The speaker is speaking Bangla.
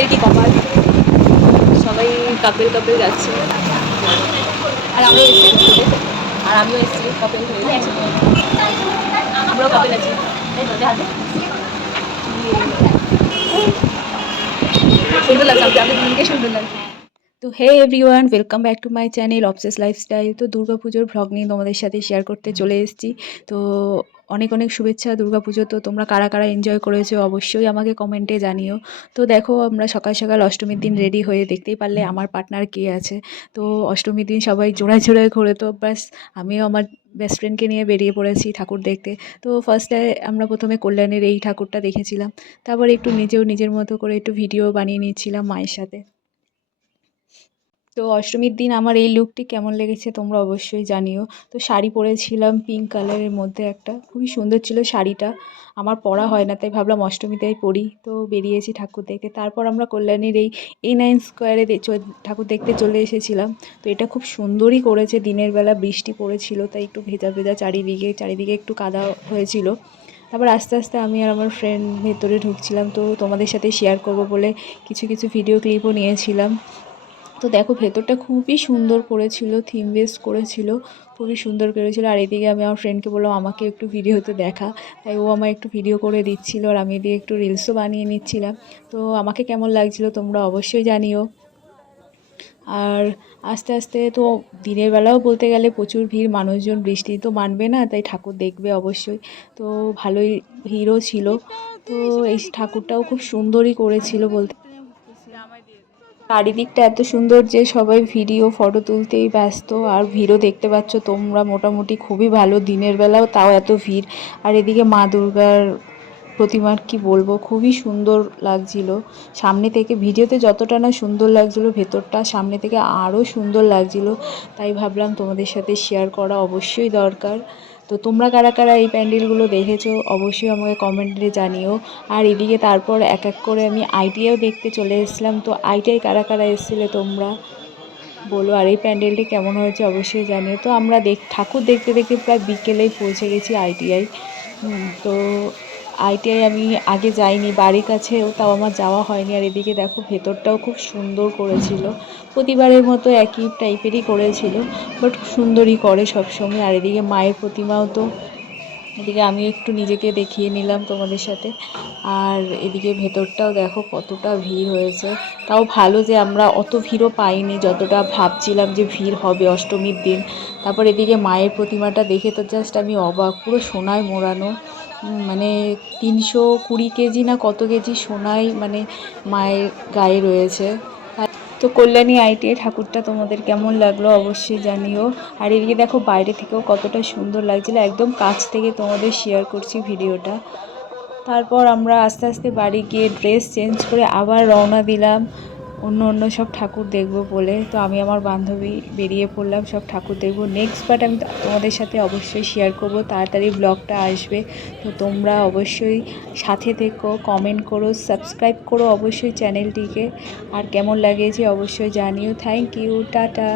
কাদের কি কপাল? সবাই কাপেল কাপেল যাচ্ছে। আর আমিও এসেছি আর আমিও এসেছি কাপেল হয়ে আমরাও কাপেল আছি। সুন্দর লাগছে দুজনকে সুন্দর লাগছে? তো hey everyone welcome back to my channel obsess lifestyle তো দুর্গাপুজোর ভ্লগ নিয়ে তোমাদের সাথে শেয়ার করতে চলে এসেছি। তো অনেক অনেক শুভেচ্ছা দুর্গাপুজো তো তোমরা কারা কারা এনজয় করেছ অবশ্যই আমাকে কমেন্টে জানিও। তো দেখো, আমরা সকাল সকাল অষ্টমীর দিন রেডি হয়ে দেখতেই পারলে আমার পার্টনার কে আছে। তো অষ্টমীর দিন সবাই জোড়ায় জোড়ায় ঘোরে। তো ব্যাস, আমিও আমার বেস্ট ফ্রেন্ডকে নিয়ে বেরিয়ে পড়েছি ঠাকুর দেখতে। তো ফার্স্টে আমরা প্রথমে কল্যাণের এই ঠাকুরটা দেখেছিলাম। তারপর একটু নিজেও নিজের মতো করে একটু ভিডিও বানিয়ে নিয়েছিলাম মায়ের সাথে। তো অষ্টমীর দিন আমার এই লুকটি কেমন লেগেছে তোমরা অবশ্যই জানিও। তো শাড়ি পরেছিলাম পিঙ্ক কালারের মধ্যে একটা, খুবই সুন্দর ছিল শাড়িটা। আমার পরা হয় না, তাই ভাবলাম অষ্টমীতেই পরি। তো বেরিয়েছি ঠাকুর দেখতে। তারপর আমরা কল্যাণীর এই এ নাইন স্কোয়ারে ঠাকুর দেখতে চলে এসেছিলাম। তো এটা খুব সুন্দরই করেছে, দিনের বেলা বৃষ্টি পড়েছিল, তাই একটু ভেজা ভেজা চারিদিকে চারিদিকে একটু কাদা হয়েছিল। তারপর আস্তে আস্তে আমি আর আমার ফ্রেন্ড ভেতরে ঢুকছিলাম, তো তোমাদের সাথে শেয়ার করব বলে কিছু কিছু ভিডিও ক্লিপও নিয়েছিলাম। তো দেখো, ভেতরটা খুবই সুন্দর করেছিল থিম বেস করেছিল, খুবই সুন্দর করেছিল। আর এদিকে আমি আমার ফ্রেন্ডকে বললাম, আমাকে একটু ভিডিওতে দেখা। তাই ও আমায় একটু ভিডিও করে দিচ্ছিল আর আমি এদিকে একটু রিলসও বানিয়ে নিচ্ছিলাম। তো আমাকে কেমন লাগছিল তোমরা অবশ্যই জানিও। আর আস্তে আস্তে তো দিনের বেলাও বলতে গেলে প্রচুর ভিড়, মানুষজন বৃষ্টি তো মানবে না, তাই ঠাকুর দেখবে অবশ্যই। তো ভালোই ভিড়ও ছিল। তো এই ঠাকুরটাও খুব সুন্দরই করেছিল বলতে চারিদিকটা এত সুন্দর যে সবাই ভিডিও, ফটো তুলতেই ব্যস্ত। আর ভিড়ও দেখতে পাচ্ছ তোমরা মোটামুটি খুবই ভালো দিনের বেলাও, তাও এত ভিড়। আর এদিকে মা দুর্গার প্রতিমার কি বলব, খুবই সুন্দর লাগছিল। সামনে থেকে ভিডিওতে যতটা না সুন্দর লাগছিল, ভেতরটা সামনে থেকে আরও সুন্দর লাগছিল। তাই ভাবলাম তোমাদের সাথে শেয়ার করা অবশ্যই দরকার। তো তোমরা কারা কারা এই প্যান্ডেলগুলো দেখেছ, অবশ্যই আমাকে কমেন্টে জানিও। আর এদিকে তারপর এক এক করে আমি আইটিআইও দেখতে চলে এসেছিলাম, তো আইটিআই কারা কারা এসেছিলে তোমরা? বলো, আর এই প্যান্ডেলটি কেমন হয়েছে অবশ্যই জানিও। তো আমরা দেখ, ঠাকুর দেখতে দেখতে প্রায় বিকেলেই পৌঁছে গেছি আইটিআই তো আইটিআই আমি আগে যাইনি, বাড়ির কাছেও তাও আমার যাওয়া হয়নি। আর এদিকে দেখো, ভেতরটাও খুব সুন্দর করেছিল। প্রতিবারের মতো একই টাইপেরই করেছিল বাট সুন্দরই করে সবসময়। আর এদিকে মায়ের প্রতিমাও তো, এদিকে আমি একটু নিজেকে দেখিয়ে নিলাম তোমাদের সাথে। আর এদিকে ভেতরটাও দেখো, কতটা ভিড় হয়েছে। তাও ভালো যে আমরা অত ভিড়ও পাইনি, যতটা ভাবছিলাম যে ভিড় হবে অষ্টমীর দিন। তারপর এদিকে মায়ের প্রতিমাটা দেখে তো জাস্ট আমি অবাক, পুরো সোনায় মোড়ানো। মানে তিনশো কুড়ি কেজি না কত কেজি সোনাই মানে মায়ের গায়ে রয়েছে। তো কল্যাণী আইটিআই ঠাকুরটা তোমাদের কেমন লাগল অবশ্যই জানিও। আর এদিকে দেখো বাইরে থেকেও কতটা সুন্দর লাগছিল, একদম কাছ থেকে তোমাদের শেয়ার করছি ভিডিওটা। তারপর আমরা আস্তে আস্তে বাড়ি গিয়ে ড্রেস চেঞ্জ করে আবার রওনা দিলাম। অন্য অন্য সব ঠাকুর দেখব বলে। তো আমি আমার বান্ধবী বেরিয়ে পড়লাম, সব ঠাকুর দেখব। নেক্সট বার আমি তোমাদের সাথে অবশ্যই শেয়ার করব। তাড়াতাড়ি ব্লগটা আসবে। তো তোমরা অবশ্যই সাথে থেকো কমেন্ট করো সাবস্ক্রাইব করো অবশ্যই চ্যানেলটিকে আর কেমন লাগিয়েছে অবশ্যই জানিও। Thank you tata.